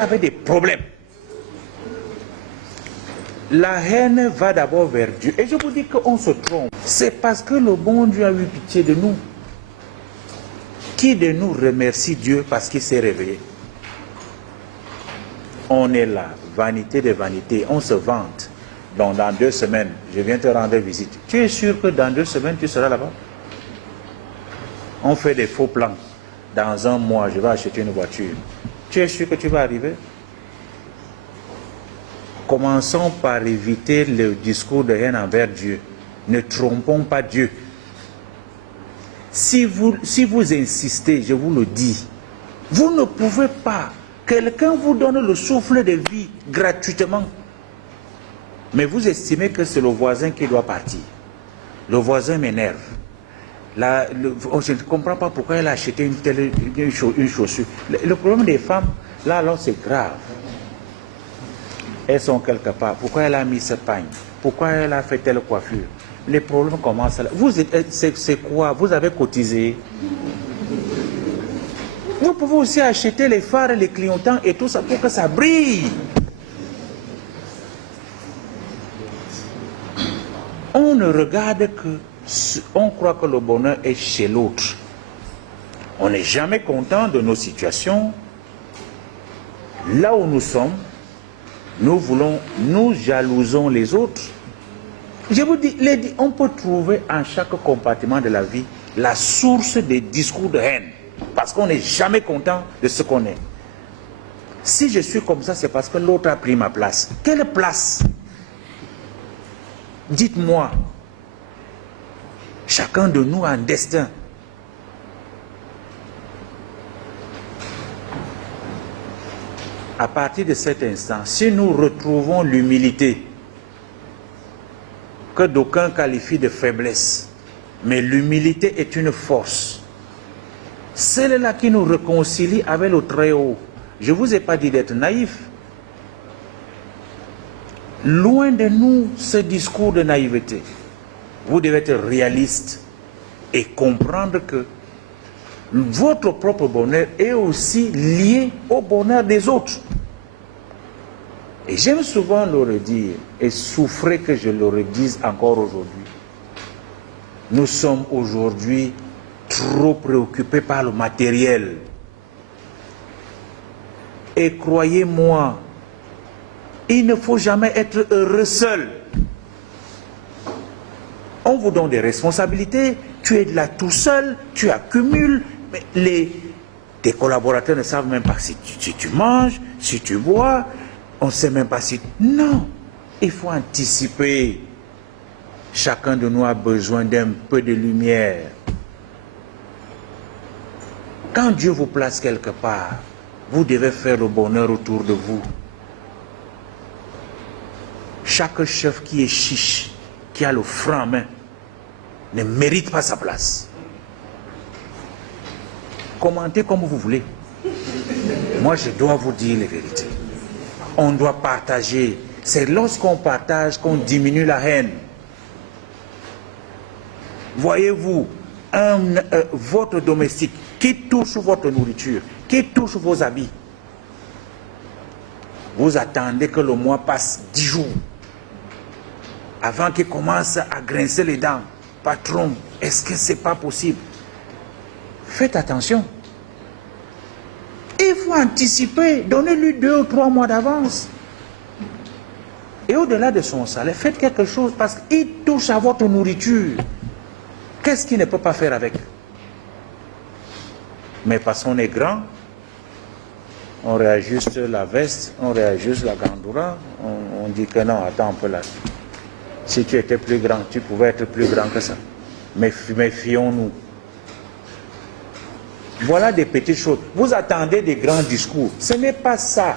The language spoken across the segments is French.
avez des problèmes. La haine va d'abord vers Dieu. Et je vous dis qu'on se trompe. C'est parce que le bon Dieu a eu pitié de nous. Qui de nous remercie Dieu parce qu'il s'est réveillé? On est là, vanité de vanité, on se vante. Donc dans 2 semaines, je viens te rendre visite. Tu es sûr que dans 2 semaines, tu seras là-bas? On fait des faux plans. Dans 1 mois, je vais acheter une voiture. Tu es sûr que tu vas arriver? Commençons par éviter le discours de haine envers Dieu. Ne trompons pas Dieu. Si vous insistez, je vous le dis, vous ne pouvez pas. Quelqu'un vous donne le souffle de vie gratuitement. Mais vous estimez que c'est le voisin qui doit partir. Le voisin m'énerve. Je ne comprends pas pourquoi elle a acheté une chaussure. Le problème des femmes, là alors c'est grave. Elles sont quelque part. Pourquoi elle a mis ce pagne? Pourquoi elle a fait telle coiffure? Les problèmes commencent là. C'est quoi? Vous avez cotisé. Vous pouvez aussi acheter les phares, les clignotants et tout ça pour que ça brille. On ne regarde que... On croit que le bonheur est chez l'autre. On n'est jamais content de nos situations. Là où nous sommes, nous jalousons les autres. Je vous dis, on peut trouver en chaque compartiment de la vie la source des discours de haine. Parce qu'on n'est jamais content de ce qu'on est. Si je suis comme ça, c'est parce que l'autre a pris ma place. Quelle place? Dites-moi. Chacun de nous a un destin. À partir de cet instant, si nous retrouvons l'humilité, que d'aucuns qualifient de faiblesse, mais l'humilité est une force, celle-là qui nous réconcilie avec le Très-Haut. Je ne vous ai pas dit d'être naïf. Loin de nous ce discours de naïveté. Vous devez être réaliste et comprendre que votre propre bonheur est aussi lié au bonheur des autres. Et j'aime souvent le redire et souffrir que je le redise encore aujourd'hui. Nous sommes aujourd'hui trop préoccupés par le matériel. Et croyez-moi, il ne faut jamais être heureux seul. On vous donne des responsabilités, tu es là tout seul, tu accumules, mais tes collaborateurs ne savent même pas si tu manges, si tu bois, on ne sait même pas si... Non, il faut anticiper. Chacun de nous a besoin d'un peu de lumière. Quand Dieu vous place quelque part, vous devez faire le bonheur autour de vous. Chaque chef qui est chiche, qui a le franc en main, ne mérite pas sa place. Commentez comme vous voulez. Moi, je dois vous dire les vérités. On doit partager. C'est lorsqu'on partage qu'on diminue la haine. Voyez-vous, votre domestique qui touche votre nourriture, qui touche vos habits, vous attendez que le mois passe 10 jours avant qu'il commence à grincer les dents. Patron, est-ce que c'est pas possible? Faites attention. Il faut anticiper, donnez-lui 2 ou 3 mois d'avance. Et au-delà de son salaire, faites quelque chose parce qu'il touche à votre nourriture. Qu'est-ce qu'il ne peut pas faire avec? Mais parce qu'on est grand, on réajuste la veste, on réajuste la gandoura, on dit que non, attends un peu là. Si tu étais plus grand, tu pouvais être plus grand que ça. Mais méfions-nous. Voilà des petites choses. Vous attendez des grands discours. Ce n'est pas ça.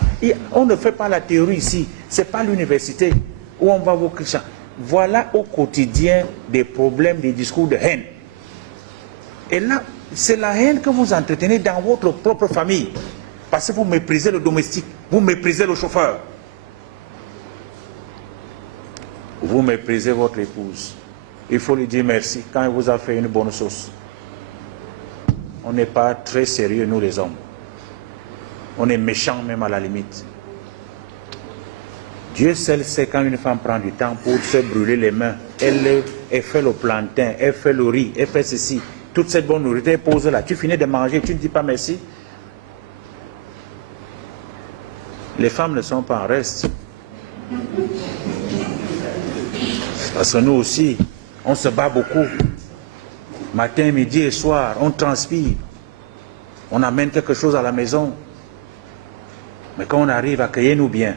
On ne fait pas la théorie ici. Ce n'est pas l'université où on va vous crier. Voilà au quotidien des problèmes, des discours de haine. Et là, c'est la haine que vous entretenez dans votre propre famille. Parce que vous méprisez le domestique, vous méprisez le chauffeur. Vous méprisez votre épouse. Il faut lui dire merci quand elle vous a fait une bonne sauce. On n'est pas très sérieux, nous les hommes. On est méchant même à la limite. Dieu seul sait quand une femme prend du temps pour se brûler les mains. Elle fait le plantain, elle fait le riz, elle fait ceci. Toute cette bonne nourriture, elle pose là. Tu finis de manger, tu ne dis pas merci. Les femmes ne sont pas en reste. Parce que nous aussi, on se bat beaucoup. Matin, midi et soir, on transpire. On amène quelque chose à la maison. Mais quand on arrive, accueillez-nous bien.